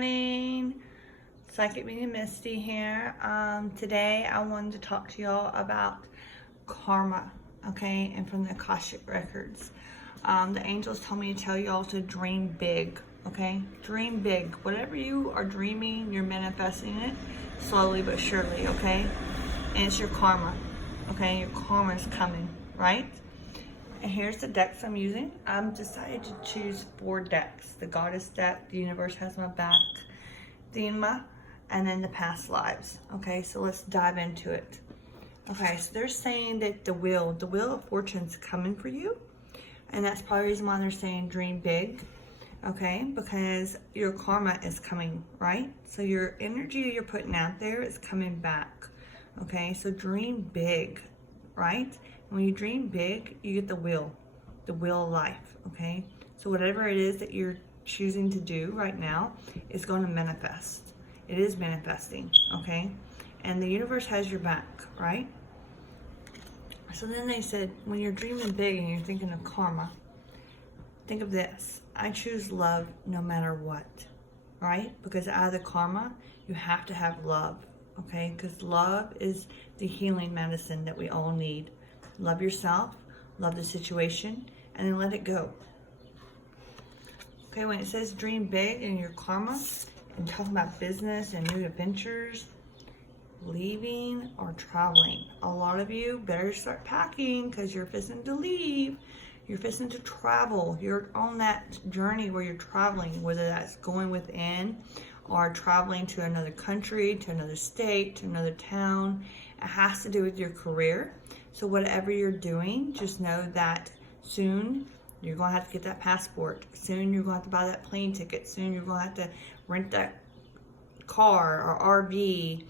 morning. Psychic Medium Misty here. Today I wanted to talk to y'all about karma, okay, and from the Akashic records. The angels told me to tell y'all to dream big, okay? Dream big. Whatever you are dreaming, you're manifesting it slowly but surely, okay? And it's your karma, okay? Your karma is coming, right? And here's the decks I'm using. I'm decided to choose 4 decks. The Goddess deck, the Universe Has My Back, Thema, and then the Past Lives. Okay, so let's dive into it. Okay, so they're saying that the Wheel of Fortune's coming for you. And that's probably the reason why they're saying dream big. Okay, because your karma is coming, right? So your energy you're putting out there is coming back. Okay, so dream big, right? When you dream big, you get the will of life, okay? So whatever it is that you're choosing to do right now is going to manifest. It is manifesting, okay? And the universe has your back, right? So then they said, when you're dreaming big and you're thinking of karma, think of this. I choose love no matter what, right? Because out of the karma, you have to have love, okay? Because love is the healing medicine that we all need. Love yourself, love the situation, and then let it go. Okay, when it says dream big in your karma, and talking about business and new adventures, leaving or traveling. A lot of you better start packing because you're fixing to leave. You're fixing to travel. You're on that journey where you're traveling, whether that's going within or traveling to another country, to another state, to another town. It has to do with your career. So whatever you're doing, just know that soon you're going to have to get that passport. Soon you're going to have to buy that plane ticket. Soon you're going to have to rent that car or RV,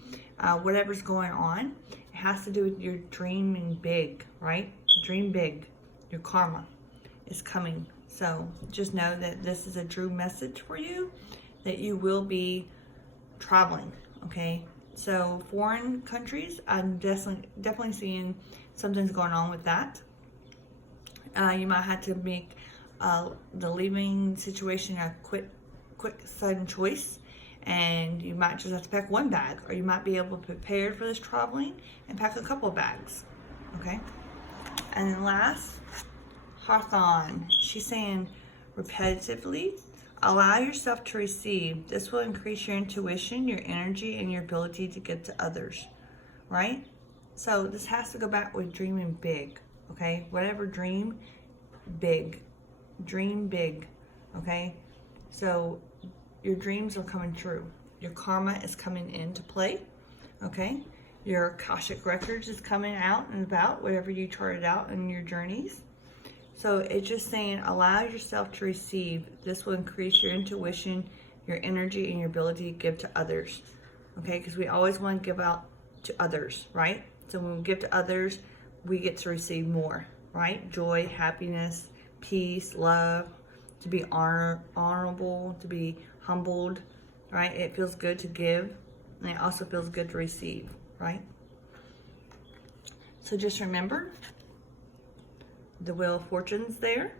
whatever's going on. It has to do with your dreaming big, right? Dream big. Your karma is coming. So just know that this is a true message for you, that you will be traveling, okay? So foreign countries, I'm definitely seeing something's going on with that. You might have to make the leaving situation a quick, sudden choice, and you might just have to pack one bag, or you might be able to prepare for this traveling and pack a couple of bags, okay? And then last, Hawthorne. She's saying repetitively, allow yourself to receive. This will increase your intuition, your energy, and your ability to give to others, right? So this has to go back with dreaming big, okay? Whatever dream big, okay? So your dreams are coming true. Your karma is coming into play, okay? Your Akashic records is coming out and about, whatever you charted out in your journeys. So it's just saying, allow yourself to receive. This will increase your intuition, your energy, and your ability to give to others. Okay, because we always want to give out to others, right? So when we give to others, we get to receive more, right? Joy, happiness, peace, love, to be honorable, to be humbled, right? It feels good to give, and it also feels good to receive, right? So just remember, the Wheel of Fortune's there.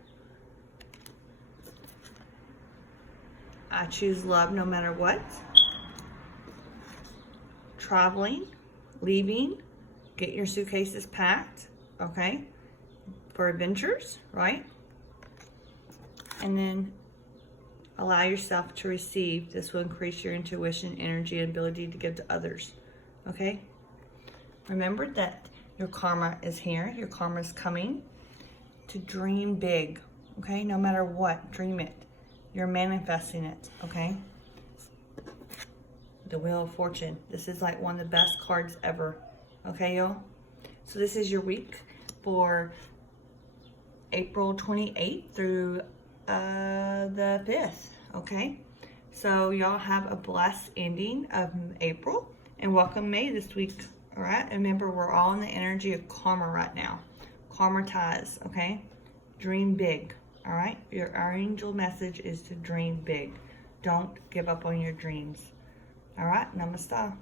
I choose love no matter what. Traveling, leaving, get your suitcases packed, okay, for adventures, right? And then allow yourself to receive. This will increase your intuition, energy, and ability to give to others, okay? Remember that your karma is here. Your karma is coming. To dream big, okay? No matter what, dream it. You're manifesting it, okay? The Wheel of Fortune. This is like one of the best cards ever, okay, y'all? So this is your week for April 28th through the 5th, okay? So y'all have a blessed ending of April, and welcome May this week, all right? And remember, we're all in the energy of karma right now. Karma ties, okay? Dream big, all right? Our angel message is to dream big. Don't give up on your dreams. All right? Namaste.